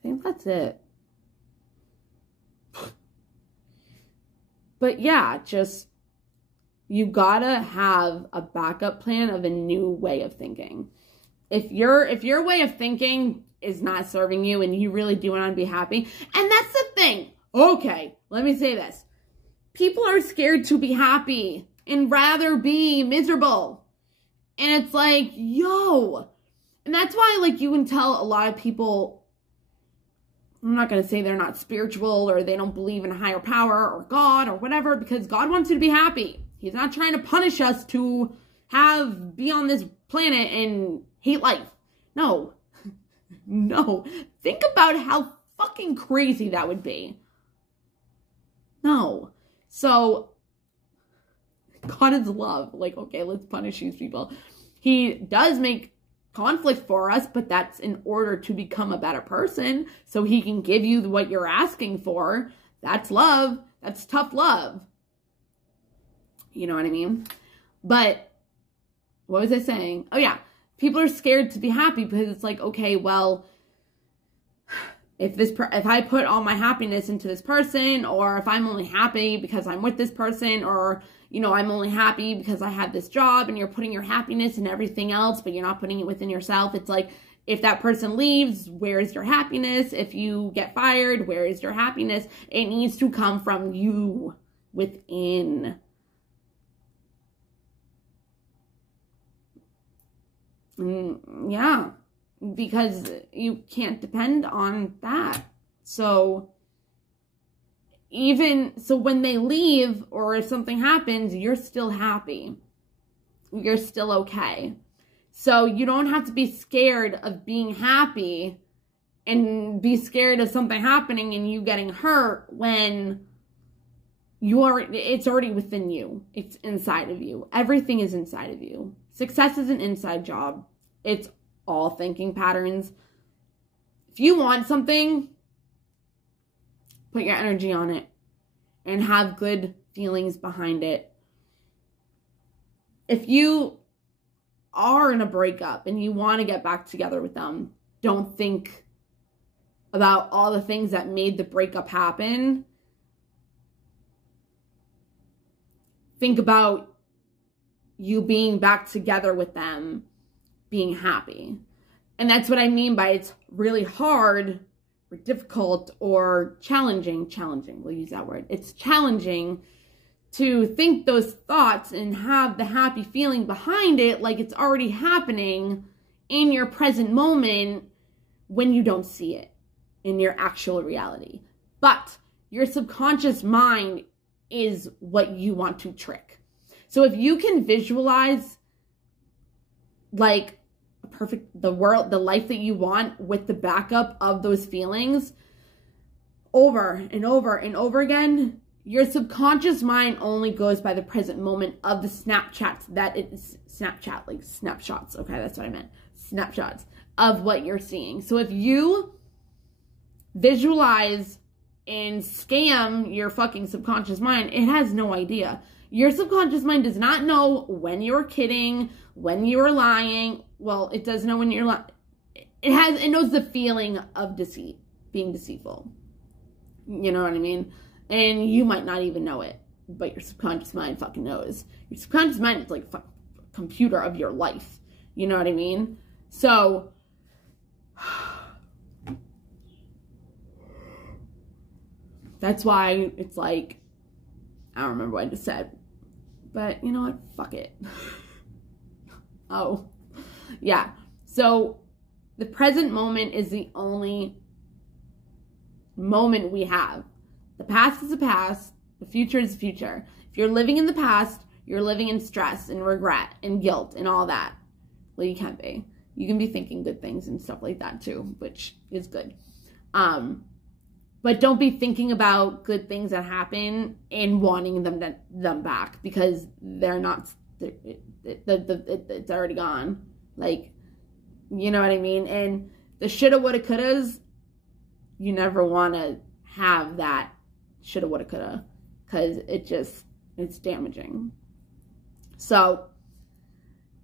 think that's it. But yeah, just, you gotta have a backup plan of a new way of thinking. If your way of thinking is not serving you and you really do want to be happy, and that's the thing. Okay, let me say this. People are scared to be happy and rather be miserable. And it's like, yo. And that's why, like, you can tell a lot of people, I'm not going to say they're not spiritual or they don't believe in a higher power or God or whatever, because God wants you to be happy. He's not trying to punish us to be on this planet and hate life. No. No. Think about how fucking crazy that would be. No. So, God is love. Like, okay, let's punish these people. He does make conflict for us, but that's in order to become a better person, so he can give you what you're asking for. That's love. That's tough love. You know what I mean? But what was I saying? Oh yeah, people are scared to be happy because it's like, okay, well, if I put all my happiness into this person, or if I'm only happy because I'm with this person, or, you know, I'm only happy because I have this job, and you're putting your happiness in everything else, but you're not putting it within yourself. It's like, if that person leaves, where is your happiness? If you get fired, where is your happiness? It needs to come from you within. Yeah, because you can't depend on that. So when they leave, or if something happens, you're still happy. You're still okay. So you don't have to be scared of being happy and be scared of something happening and you getting hurt when it's already within you. It's inside of you. Everything is inside of you. Success is an inside job. It's all thinking patterns. If you want something, put your energy on it and have good feelings behind it. If you are in a breakup and you want to get back together with them, don't think about all the things that made the breakup happen. Think about you being back together with them, being happy. And that's what I mean by it's really hard or difficult or challenging, we'll use that word. It's challenging to think those thoughts and have the happy feeling behind it like it's already happening in your present moment when you don't see it in your actual reality. But your subconscious mind is what you want to trick. So if you can visualize like the life that you want with the backup of those feelings over and over and over again, your subconscious mind only goes by the present moment of the snapshots like snapshots. Okay, that's what I meant. Snapshots of what you're seeing. So if you visualize and scam your fucking subconscious mind, it has no idea. Your subconscious mind does not know when you're kidding, when you're lying. Well, it does know when you're lying. It knows the feeling of deceit, being deceitful. You know what I mean? And you might not even know it, but your subconscious mind fucking knows. Your subconscious mind is like a computer of your life. You know what I mean? So that's why it's like, I don't remember what I just said, but you know what? Fuck it. Oh, yeah. So the present moment is the only moment we have. The past is the past. The future is the future. If you're living in the past, you're living in stress and regret and guilt and all that. Well, you can't be. You can be thinking good things and stuff like that too, which is good. But don't be thinking about good things that happen and wanting them back, because they're not, it's already gone. Like, you know what I mean? And the shoulda, woulda, couldas, you never want to have that shoulda, woulda, coulda, because it's damaging. So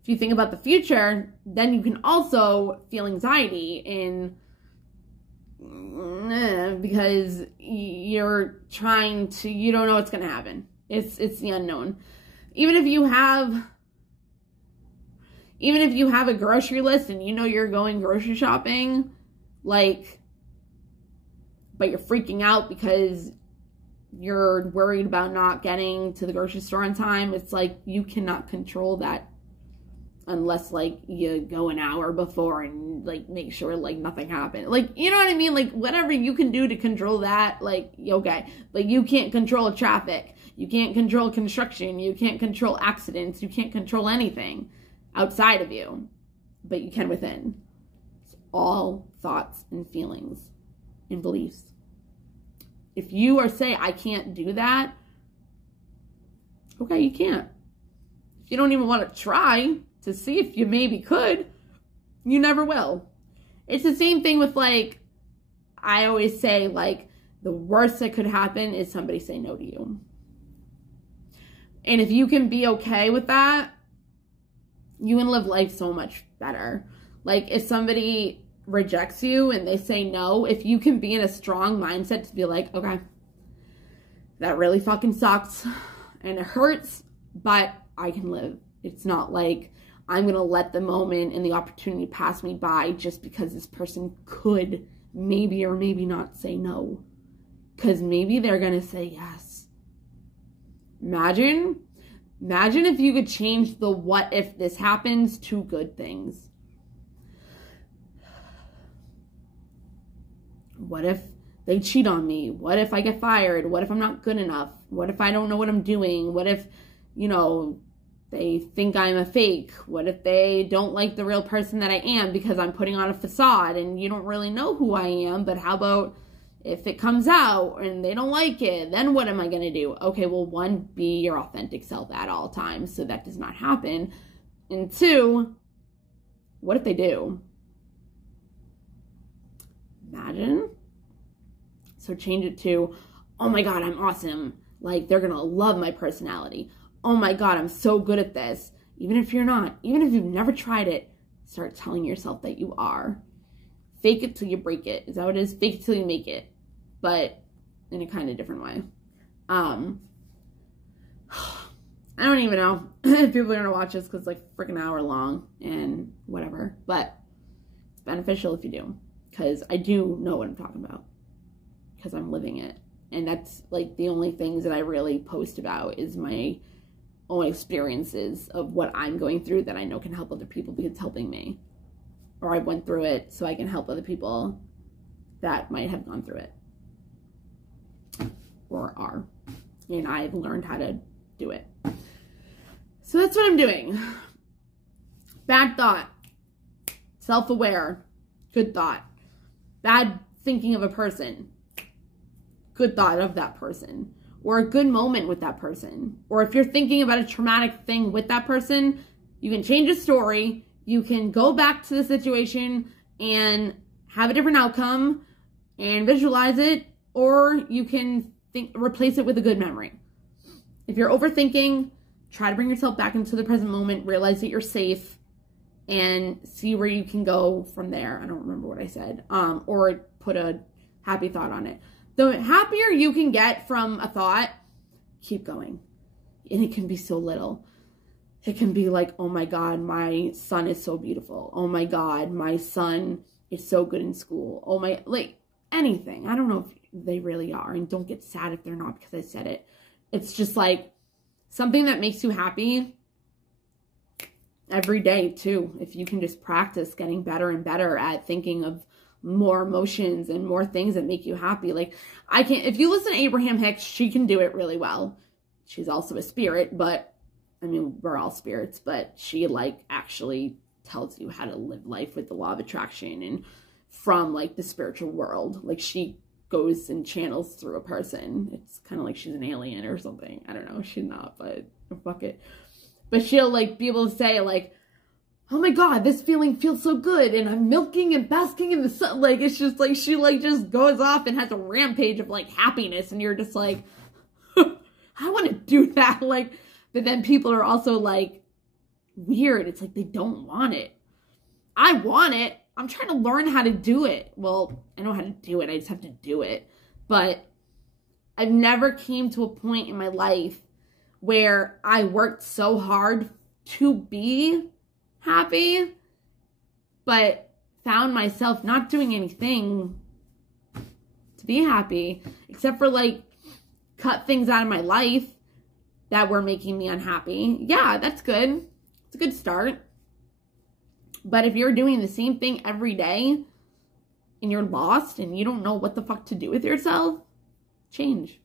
if you think about the future, then you can also feel anxiety because you're trying to, you don't know what's going to happen. It's the unknown. Even if you have a grocery list and you know you're going grocery shopping, like, but you're freaking out because you're worried about not getting to the grocery store on time, it's like you cannot control that unless, like, you go an hour before and, like, make sure, like, nothing happened. Like, you know what I mean? Like, whatever you can do to control that, like, okay. But you can't control traffic. You can't control construction. You can't control accidents. You can't control anything outside of you. But you can within. It's all thoughts and feelings and beliefs. If you are saying, I can't do that, okay, you can't. If you don't even want to try to see if you maybe could, you never will. It's the same thing with, like, I always say, like, the worst that could happen is somebody say no to you. And if you can be okay with that, you can live life so much better. Like, if somebody rejects you and they say no, if you can be in a strong mindset to be like, okay, that really fucking sucks and it hurts, but I can live. It's not like I'm going to let the moment and the opportunity pass me by just because this person could maybe or maybe not say no. Because maybe they're going to say yes. Imagine if you could change the what if this happens to good things. What if they cheat on me? What if I get fired? What if I'm not good enough? What if I don't know what I'm doing? What if, you know, they think I'm a fake? What if they don't like the real person that I am because I'm putting on a facade and you don't really know who I am? But how about if it comes out and they don't like it? Then what am I going to do? Okay, well, one, be your authentic self at all times so that does not happen. And two, what if they do? Imagine. So change it to, oh my God, I'm awesome. Like, they're going to love my personality. Oh my God, I'm so good at this. Even if you're not, even if you've never tried it, start telling yourself that you are. Fake it till you break it. Is that what it is? Fake it till you make it. But in a kind of different way. I don't even know if people are going to watch this because it's like a freaking hour long and whatever. But it's beneficial if you do. Because I do know what I'm talking about. Because I'm living it. And that's like the only things that I really post about is my own experiences of what I'm going through that I know can help other people because it's helping me. Or I went through it so I can help other people that might have gone through it. Or are. And I've learned how to do it. So that's what I'm doing. Bad thought. Self-aware. Good thought. Bad thinking of a person. Good thought of that person. Or a good moment with that person. Or if you're thinking about a traumatic thing with that person, you can change the story. You can go back to the situation and have a different outcome and visualize it. Or you can replace it with a good memory. If you're overthinking, try to bring yourself back into the present moment. Realize that you're safe. And see where you can go from there. I don't remember what I said. Or put a happy thought on it. The happier you can get from a thought, keep going. And it can be so little. It can be like, oh my God, my son is so beautiful. Oh my God, my son is so good in school. Oh my, like anything. I don't know if they really are. And don't get sad if they're not because I said it. It's just like something that makes you happy every day too. If you can just practice getting better and better at thinking of more emotions and more things that make you happy. Like if you listen to Abraham Hicks, she can do it really well. She's also a spirit, but I mean, we're all spirits, but she like actually tells you how to live life with the law of attraction and from like the spiritual world. Like she goes and channels through a person. It's kind of like she's an alien or something. I don't know. She's not, but fuck it. But she'll like be able to say like, oh my God, this feeling feels so good. And I'm milking and basking in the sun. Like, it's just like, she like just goes off and has a rampage of like happiness. And you're just like, I want to do that. Like, but then people are also like weird. It's like, they don't want it. I want it. I'm trying to learn how to do it. Well, I know how to do it. I just have to do it. But I've never came to a point in my life where I worked so hard to be happy, but found myself not doing anything to be happy, except for like cut things out of my life that were making me unhappy. Yeah, that's good. It's a good start. But if you're doing the same thing every day and you're lost and you don't know what the fuck to do with yourself, change.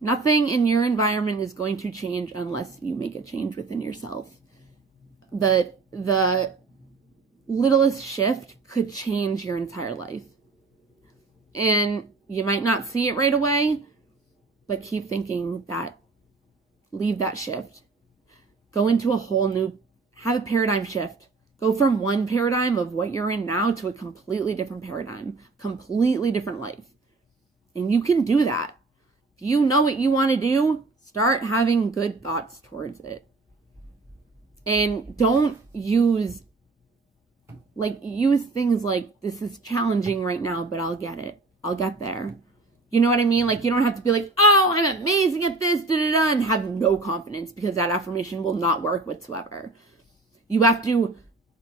Nothing in your environment is going to change unless you make a change within yourself. The littlest shift could change your entire life. And you might not see it right away, but keep thinking that, leave that shift. Go into a whole new, have a paradigm shift. Go from one paradigm of what you're in now to a completely different paradigm, completely different life. And you can do that. If you know what you want to do, start having good thoughts towards it. And don't use things like, this is challenging right now, but I'll get it. I'll get there. You know what I mean? Like, you don't have to be like, oh, I'm amazing at this, da-da-da, and have no confidence, because that affirmation will not work whatsoever. You have to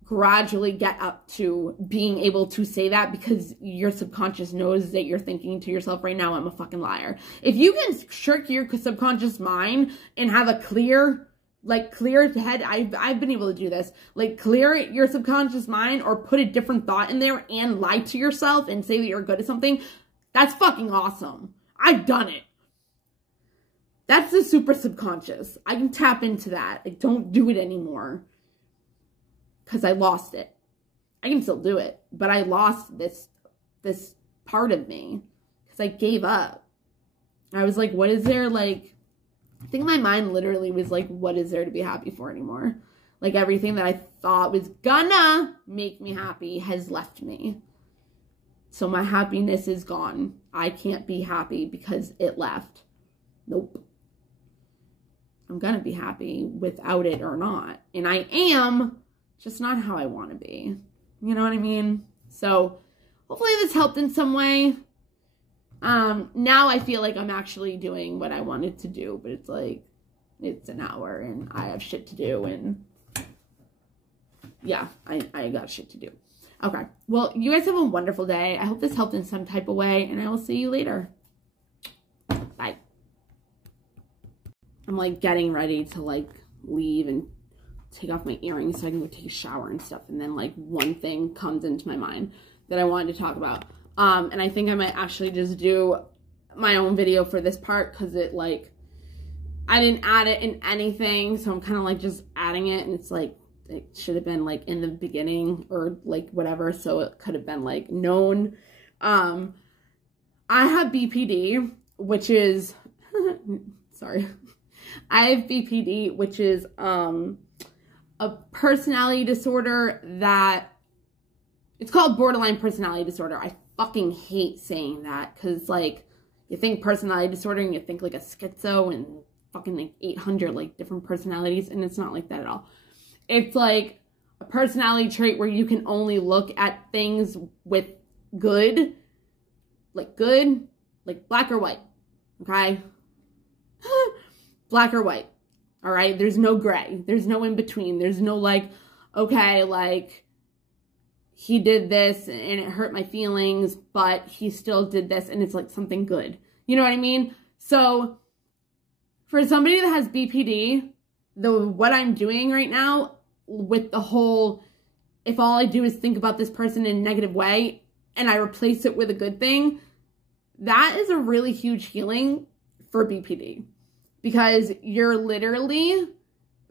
gradually get up to being able to say that, because your subconscious knows that you're thinking to yourself right now, I'm a fucking liar. If you can trick your subconscious mind and have a clear head, I've been able to do this, like clear your subconscious mind or put a different thought in there and lie to yourself and say that you're good at something, that's fucking awesome. I've done it. That's the super subconscious. I can tap into that. I don't do it anymore because I lost it. I can still do it, but I lost this part of me because I gave up. I was like, what is there, like, I think my mind literally was like, what is there to be happy for anymore? Like, everything that I thought was gonna make me happy has left me. So my happiness is gone. I can't be happy because it left. Nope. I'm gonna be happy without it or not. And I am, just not how I want to be. You know what I mean? So hopefully this helped in some way. Now I feel like I'm actually doing what I wanted to do, but it's like, it's an hour and I have shit to do, and yeah, I got shit to do. Okay, well, you guys have a wonderful day. I hope this helped in some type of way, and I will see you later. Bye. I'm like getting ready to like leave and take off my earrings so I can go take a shower and stuff, and then like one thing comes into my mind that I wanted to talk about. And I think I might actually just do my own video for this part, because it like, I didn't add it in anything, so I'm kind of like just adding it, and it's like, it should have been like in the beginning or like whatever, so it could have been like known. I have BPD, which is, sorry. I have BPD, which is a personality disorder that, it's called borderline personality disorder. I fucking hate saying that, because like, you think personality disorder and you think like a schizo and fucking like 800 like different personalities, and it's not like that at all. It's like a personality trait where you can only look at things with good, like black or white, okay? Black or white, all right? There's no gray. There's no in between. There's no like, okay, like, he did this and it hurt my feelings, but he still did this and it's like something good. You know what I mean? So for somebody that has BPD, what I'm doing right now with the whole, if all I do is think about this person in a negative way and I replace it with a good thing, that is a really huge healing for BPD, because you're literally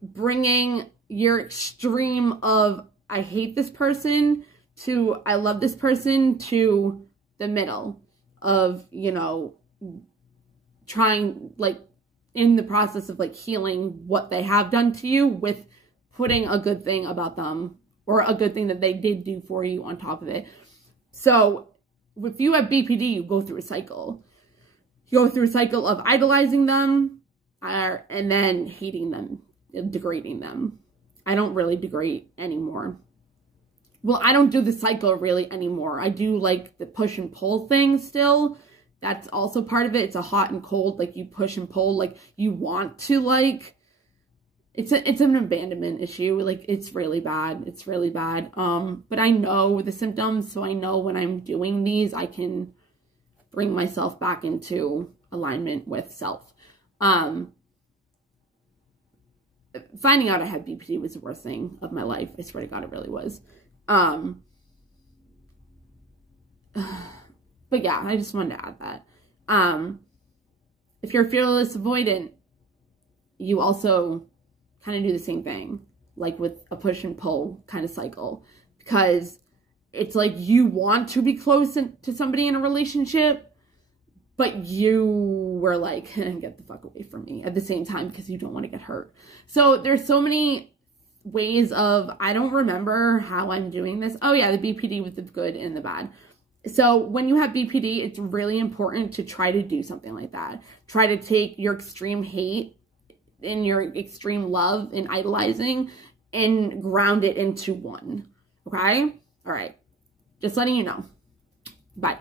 bringing your extreme of I hate this person to I love this person to the middle of, you know, trying, like, in the process of, like, healing what they have done to you with putting a good thing about them or a good thing that they did do for you on top of it. So if you have BPD, you go through a cycle. You go through a cycle of idolizing them and then hating them, degrading them. I don't really degrade anymore. Well, I don't do the cycle really anymore. I do like the push and pull thing still. That's also part of it. It's a hot and cold, like you push and pull, like you want to, like, it's an abandonment issue. Like, it's really bad. It's really bad. But I know the symptoms, so I know when I'm doing these, I can bring myself back into alignment with self. Finding out I had BPD was the worst thing of my life. I swear to God, it really was. But yeah, I just wanted to add that. If you're fearless avoidant, you also kind of do the same thing, like with a push and pull kind of cycle, because it's like you want to be close to somebody in a relationship, but you were like, get the fuck away from me at the same time because you don't want to get hurt. So there's so many ways of, I don't remember how I'm doing this. Oh yeah, the BPD with the good and the bad. So when you have BPD, it's really important to try to do something like that. Try to take your extreme hate and your extreme love and idolizing and ground it into one. Okay? All right. Just letting you know. Bye.